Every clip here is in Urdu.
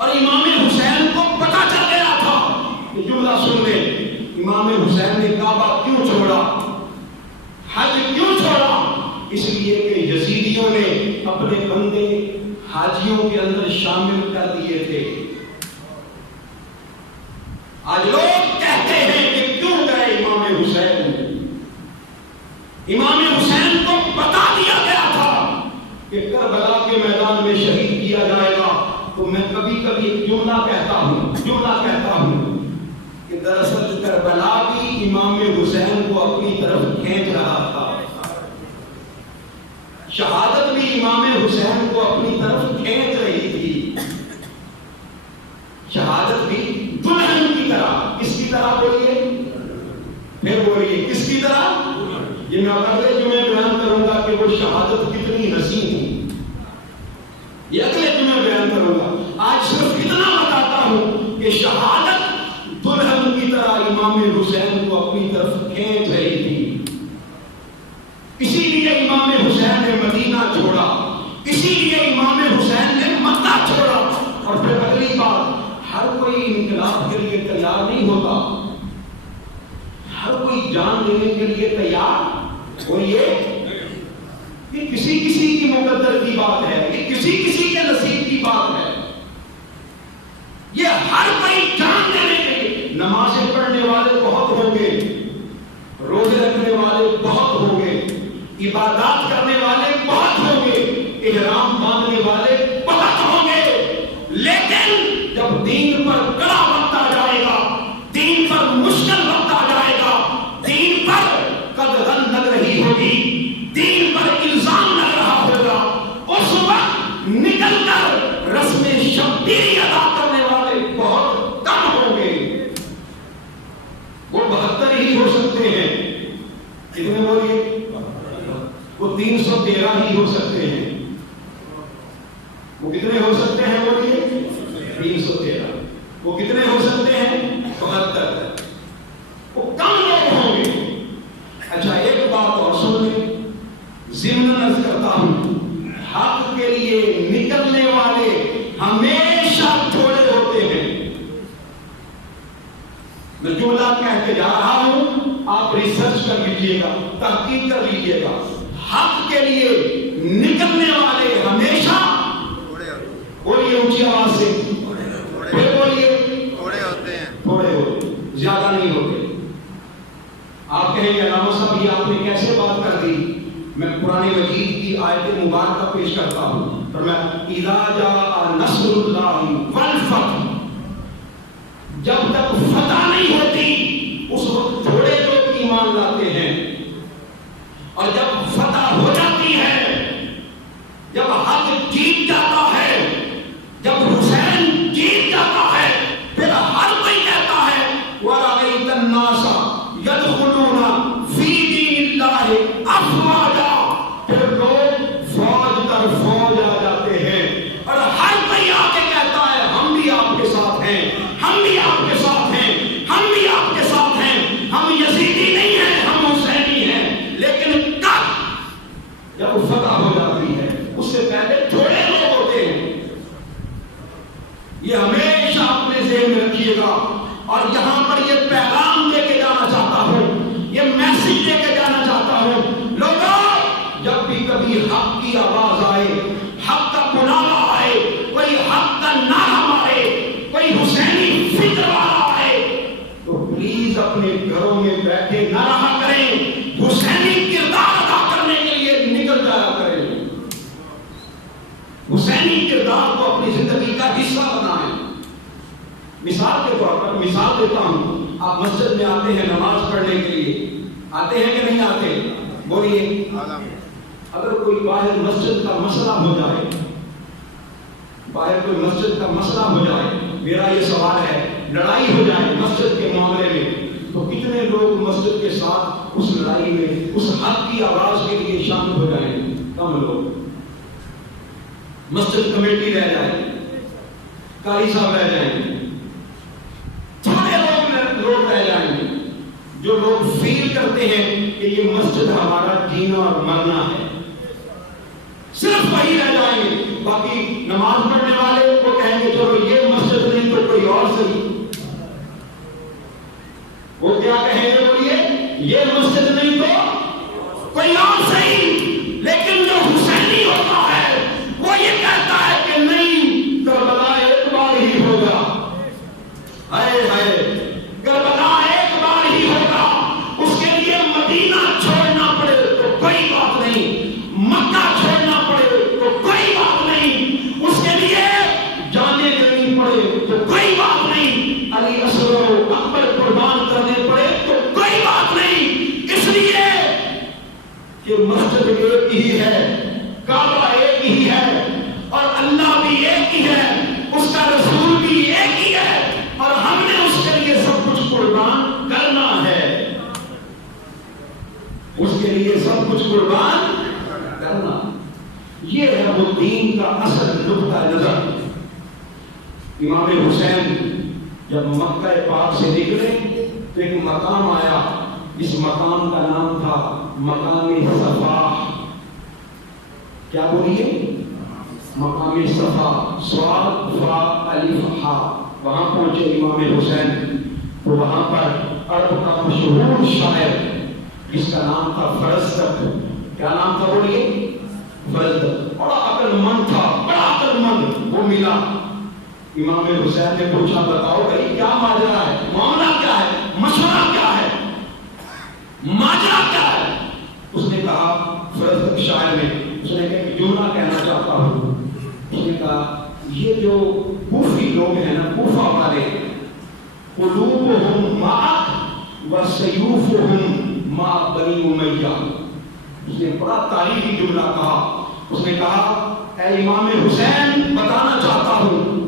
اور امام حسین کو پتا چل گیا تھا کہ جملہ سن لیں، امام حسین نے کعبہ کیوں چھوڑا، حج کیوں چھوڑا؟ اس لیے کہ یزیدیوں نے اپنے بندے حاجیوں کے اندر شامل کر دیے تھے۔ آج لوگ کہتے ہیں کہ کیوں گئے امام حسین؟ امام حسین کو بتا دیا گیا تھا کہ کربلا کے میدان میں شہید کیا جائے گا۔ تو میں کبھی کبھی ایک جملہ کہتا ہوں کہ دراصل کربلا بھی امام حسین کو اپنی طرف کھینچ رہا تھا، شہادت بھی امام حسین کو اپنی طرف کھینچ رہی تھی، شہادت بھی دلہن کی طرح۔ کس کی طرح؟ بولیے، پھر بولیے، کس کی طرح؟ یہ میں اگلے جمعے بیان کروں گا کہ وہ شہادت کتنی حسین تھی، یہ اگلے جمعے بیان کروں گا۔ آج صرف اتنا بتاتا ہوں کہ شہادت دلہن کی طرح امام حسین کو اپنی طرف کھینچ رہی تھی۔ اسی لیے امام حسین نے مدینہ چھوڑا، اسی لیے امام حسین نے مکہ چھوڑا۔ اور پھر اگلی بات، ہر کوئی انقلاب کے لیے تیار نہیں ہوتا، ہر کوئی جان دینے کے لیے تیار۔ اور یہ کسی کی مقدر کی بات ہے، یہ کسی کے نصیب کی بات ہے۔ یہ ہر کوئی جان دینے کے لیے، نمازیں پڑھنے والے بہت ہوں گے، روزے رکھنے والے بہت ہوں گے، عبادات کرنے والے بہت ہوں گے، احرام باندھنے والے بہت ہوں گے، لیکن جب دین پر کڑا وقت آ جائے گا، دین پر مشکل وقت آ جائے گا، دین پر قدغن لگ رہی ہوگی، دین پر الزام لگ رہا ہوگا، اس وقت نکل کر رسم شبیری ادا کرنے والے بہت کم ہوں گے۔ وہ 72 ہی ہو سکتے ہیں، کتنے بولیے؟ وہ 313 ہی ہو سکتے ہیں۔ وہ کتنے ہو سکتے ہیں؟ بولیے 313۔ وہ کتنے ہو سکتے ہیں؟ 72۔ وہ کم لوگ ہوں گے۔ اچھا ایک بات اور سن لیں، ضمن عرض کرتا ہوں، حق کے لیے نکلنے والے ہمیشہ تھوڑے ہوتے ہیں۔ میں جملہ کہہ کے جا رہا ہوں، آپ ریسرچ کر لیجیے گا، تحقیق کر لیجیے گا۔ حق کے لیے نکلنے والے ہمیشہ بولیے اونچی آواز سے، پھر بولیے، تھوڑے ہوتے ہیں، زیادہ نہیں ہوتے۔ آپ کہیں گے علامہ صاحب یہ آپ نے کیسے بات کر دی؟ میں قرآن مجید کی آیت مبارکہ پیش کرتا ہوں، اور میں اذا جاء نصر اللہ والفتح، جب تک فتح نہیں ہوتی اس وقت تھوڑے لوگ ایمان لاتے ہیں، اور جب فتح ہو جاتی ہے، جب حق جیت جاتا ہے، جب حسین جیت جاتا ہے، پھر ہر کوئی کہتا ہے وَرَأَيْتَ النَّاسَ يَدْخُلُونَ فِي دِينِ اللَّهِ أَفْوَاجًا، پھر لوگ فوج در فوج آ جاتے ہیں، اور ہر کوئی آ کے کہتا ہے ہم بھی آپ کے ساتھ ہیں، ہم بھی آپ کے ساتھ ہیں، ہم بھی آپ کے ساتھ ہیں، ہم یزیدی نہیں ہیں، ہم حسینی ہیں۔ لیکن جب فتح ہو جاتی ہے اس سے پہلے تھوڑے لوگ ہوتے ہیں۔ یہ ہمیشہ اپنے ذہن میں رکھیے گا، اور یہاں پر یہ پیغام دے کے جانا چاہتا ہوں، یہ میسج دے کے جانا چاہتا ہوں، لوگوں جب بھی کبھی حق کی آواز آئے، حق کا بلاوا آئے، کوئی حق کا نعرہ مارے، کوئی حسینی فکر والا آئے، تو پلیز اپنے گھروں میں بیٹھے نہ رہا کریں، حسینی کردار ادا کرنے کے لیے نکل جایا کریں، حسینی کردار کو اپنی زندگی کا حصہ بنائیں۔ مثال کے طور پر مثال دیتا ہوں، آپ مسجد میں آتے ہیں نماز پڑھنے کے لیے، آتے ہیں کہ نہیں آتے؟ بولیے۔ اگر کوئی باہر مسجد کا مسئلہ ہو جائے، باہر کوئی مسجد کا مسئلہ ہو جائے، میرا یہ سوال ہے، لڑائی ہو جائے مسجد کے معاملے میں، تو کتنے لوگ مسجد کے ساتھ اس لڑائی میں اس حق کی آواز کے لیے شامل ہو جائیں؟ کم لوگ۔ مسجد کمیٹی رہ جائے، قاری صاحب رہ جائیں، تھوڑے لوگ رہ جائیں گے، جو لوگ فیل کرتے ہیں کہ یہ مسجد ہمارا جینا اور مرنا ہے، صرف وہی رہ جائیں گے۔ باقی نماز پڑھنے والے وہ کہیں گے چلو یہ یہ مسجد نہیں تو کوئی اور صحیح، لیکن جو حسینی ہوتا ہے وہ یہ کہتا ہے کہ نہیں، کربلا ایک بار ہی ہوگا، ہائے ہائے کربلا ایک بار ہی ہوگا، اس کے لیے مدینہ چھوڑنا پڑے تو کوئی بات نہیں، مکہ چھوڑنا پڑے تو کوئی بات نہیں، اس کے لیے جانے دینی پڑے تو کوئی بات نہیں، علی اصغر و اکبر قربان کرنے پڑے تو کوئی بات نہیں، اس لیے کہ مسجد ایک ہی ہے، کعبہ ایک ہی ہے، اور اللہ بھی ایک ہی ہے، اس کا رسول بھی ایک ہی ہے، اور ہم نے اس کے لیے سب کچھ قربان کرنا ہے، اس کے لیے سب کچھ قربان کرنا۔ یہ ہے وہ دین کا اصل نقطہ نظر۔ امام حسین جب مکہ پاک سے نکلے تو ایک مقام آیا، اس مقام کا نام تھا مقام صفا۔ کیا بولیے؟ مقام صفا، صاد فا الف ہا۔ وہاں پہنچے امام حسین تو وہاں پر عرب کا مشہور شاعر جس کا نام تھا فرزدق، کیا نام تھا بولیے؟ فرزدق، بڑا عقل مند تھا، بڑا عقل مند، وہ ملا۔ امام حسین نے پوچھا بتاؤ بھائی کیا ماجرا ہے، معاملہ کیا ہے، مشورہ کیا ہے، ماجرا کیا ہے؟ اس نے کہا، فرزدق شاعر نے، اس نے کہا جملہ کہنا چاہتا ہوں۔ اس نے کہا یہ جو کوفی لوگ ہیں نا، کوفہ والے، قلوبہم معک وسیوفہم مع بنی امیہ۔ اس نے بڑا تاریخی جملہ کہا، اس نے کہا اے امام حسین بتانا چاہتا ہوں،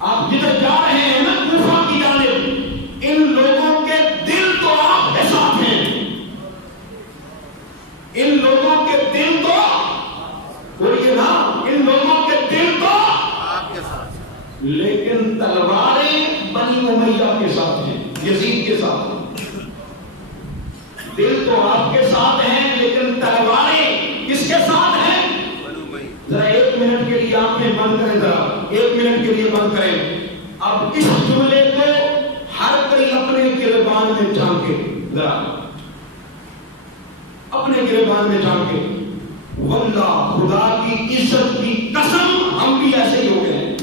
آپ جدھر جا رہے ہیں نا کوفہ کی جانب، ان لوگوں کے دل تو آپ کے ساتھ ہیں، ان لوگوں کے دل تو، بولیے نا، ان لوگوں کے دل تو آپ کے ساتھ، لیکن تلواریں بنی امیہ کے ساتھ ہیں، یزید کے ساتھ ہیں۔ دل تو آپ کے ساتھ ہیں لیکن تلواریں کس کے ساتھ ہیں؟ ذرا ایک منٹ کے لیے آنکھیں بند کریں، ذرا ایک منٹ کے لیے بند کریں۔ اب اس جملے کو ہر کوئی اپنے گریبان میں جھانکے، ذرا اپنے گریبان میں جھانکے۔ واللہ خدا کی عزت کی قسم ہم بھی ایسے ہی ہو گئے ہیں،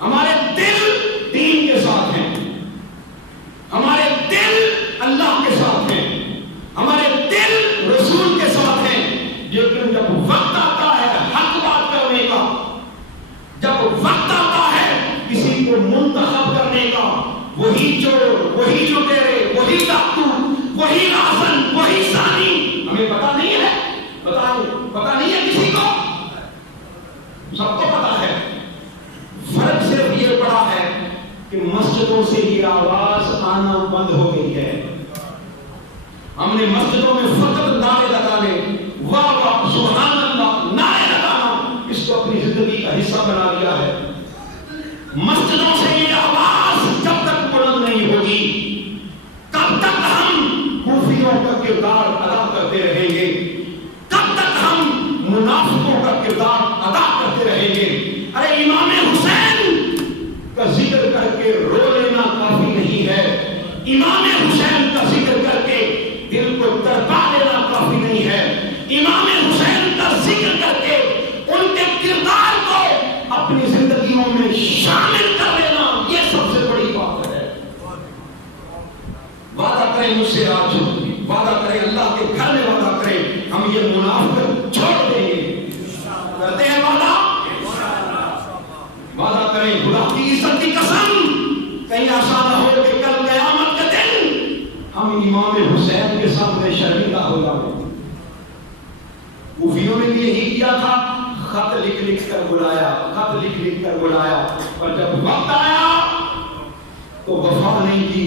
ہمارے دل دین کے ساتھ ہیں، ہمارے دل اللہ کے ساتھ ہیں، ہمارے دل رسول کے ساتھ ہیں، لیکن جب وقت آتا ہے حق بات کرنے کا، جب وقت آتا ہے کسی کو منتخب کرنے کا، وہی چور، وہی لٹیرے، وہی ڈاکو، وہی رازن، وہی زانی، ہمیں پتہ نہیں ہے، پتہ نہیں ہے کسی کو، سب کو پتہ ہے۔ فرق صرف یہ پڑا ہے کہ مسجدوں سے یہ آواز آنا بند ہو گئی ہے۔ ہم نے مسجدوں میں فقط نعرے لگانے، واہ واہ سبحان اللہ، نعرے لگانا، اس کو اپنی زندگی کا حصہ بنا لیا ہے۔ مسجدوں سے یہ آواز جب تک بلند نہیں ہوگی، تب تک ہم کوفیوں کا کردار ادا کرتے رہیں گے، تب تک ہم منافقوں کا کردار ادا کرتے رہیں گے۔ ارے امام حسین کا ذکر کر کے رو لینا کافی نہیں ہے، امام حسین کا ذکر کر کے دل کو تڑپا لینا کافی نہیں ہے، امام حسین کا ذکر کر کے ان کے کردار کو اپنی زندگیوں میں شامل کر لینا، یہ سب سے بڑی بات ہے۔ وعدہ کریں مجھ سے آج، وعدہ کریں اللہ کے گھر میں، وعدہ کریں ہم یہ منافقت چھوڑ دیں گے، کرتے ہیں وعدہ، وعدہ کریں خدا کی عزت کی قسم، کہیں ایسا نہ ہو کہ کل قیامت کے دن ہم امام حسین کے سامنے شرمندہ ہو جائیں۔ کوفیوں نے بھی یہی کیا تھا، خط لکھ لکھ کر بلایا، خط لکھ لکھ کر بلایا، پر جب وقت آیا تو وفا نہیں کی،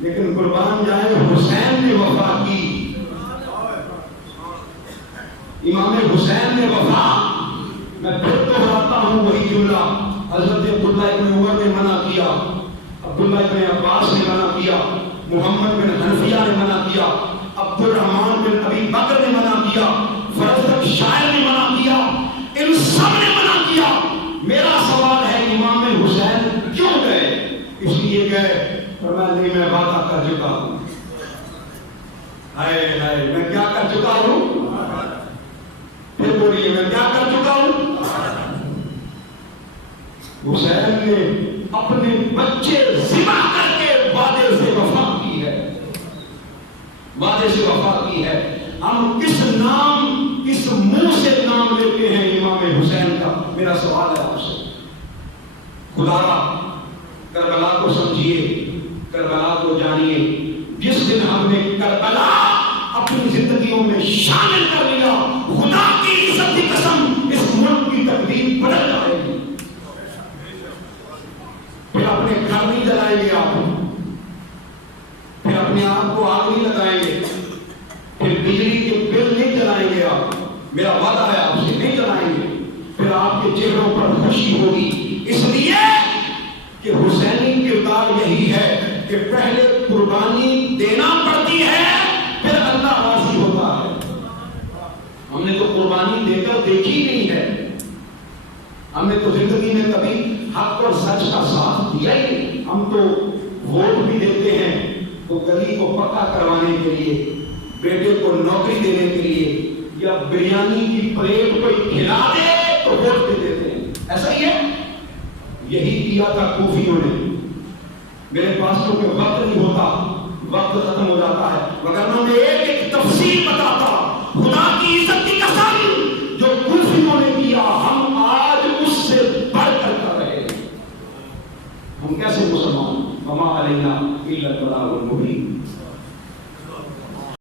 لیکن قربان جائے حسین نے وفا کی، امام حسین نے وفا۔ میں پھر دہراتا ہوں وہی جملہ، حضرت عبداللہ ابن عمر نے منع کیا، عبداللہ ابن عباس نے منع کیا، محمد بن حنفیہ نے منع کیا، عبد الرحمن بن ابی بکر نے منع کیا، فرزدق شاعر نے منع کیا، ان سب نے منع کیا۔ میرا سوال ہے امام حسین کیوں گئے؟ اس لیے گئے فرمایا نہیں میں وعدہ کر چکا ہوں، ہائے ہائے میں کیا کر چکا ہوں؟ پھر بولیے میں کیا کر چکا ہوں؟ حسین نے اپنے بچے ذبح کر کے وعدے سے وفا کی ہے، وعدے سے وفا کی ہے۔ ہم کس منہ سے نام لیتے ہیں امام حسین کا؟ میرا سوال ہے آپ سے۔ خدا را کربلا کو سمجھیے، کربلا کو جانیے۔ جس دن ہم نے کربلا اپنی زندگیوں میں شامل کر لیا، خدا کی عزت کی قسم اس ملک کی تقدیر بدل جائے گی۔ پھر اپنے گھر نہیں جلائیں گے آپ، پھر اپنے آپ کو آگ نہیں لگائیں گے، پھر بجلی کے بل نہیں جلائیں گے آپ، میرا وعدہ ہے آپ سے نہیں جلائیں گے۔ پھر آپ کے چہروں پر خوشی ہوگی، اس لیے کہ حسینی کردار یہی ہے کہ پہلے قربانی دینا پڑتی ہے، پھر اللہ راضی ہوتا ہے۔ ہم نے تو قربانی دے کر دیکھی نہیں ہے، ہم نے تو زندگی میں کبھی حق اور سچ کا ساتھ دیا ہی نہیں۔ ہم تو ووٹ بھی دیتے ہیں تو گلی کو پکا کروانے کے لیے، بیٹے کو نوکری دینے کے لیے، یا بریانی کی پلیٹ کوئی کھلا دے تو ووٹ دے دیتے ہیں، ایسا ہی ہے۔ یہی کیا تھا کوفیوں نے۔ میرے پاس تو کوئی وقت نہیں ہوتا، وقت ختم ہو جاتا ہے، مگر میں ایک ایک تفصیل بتاتا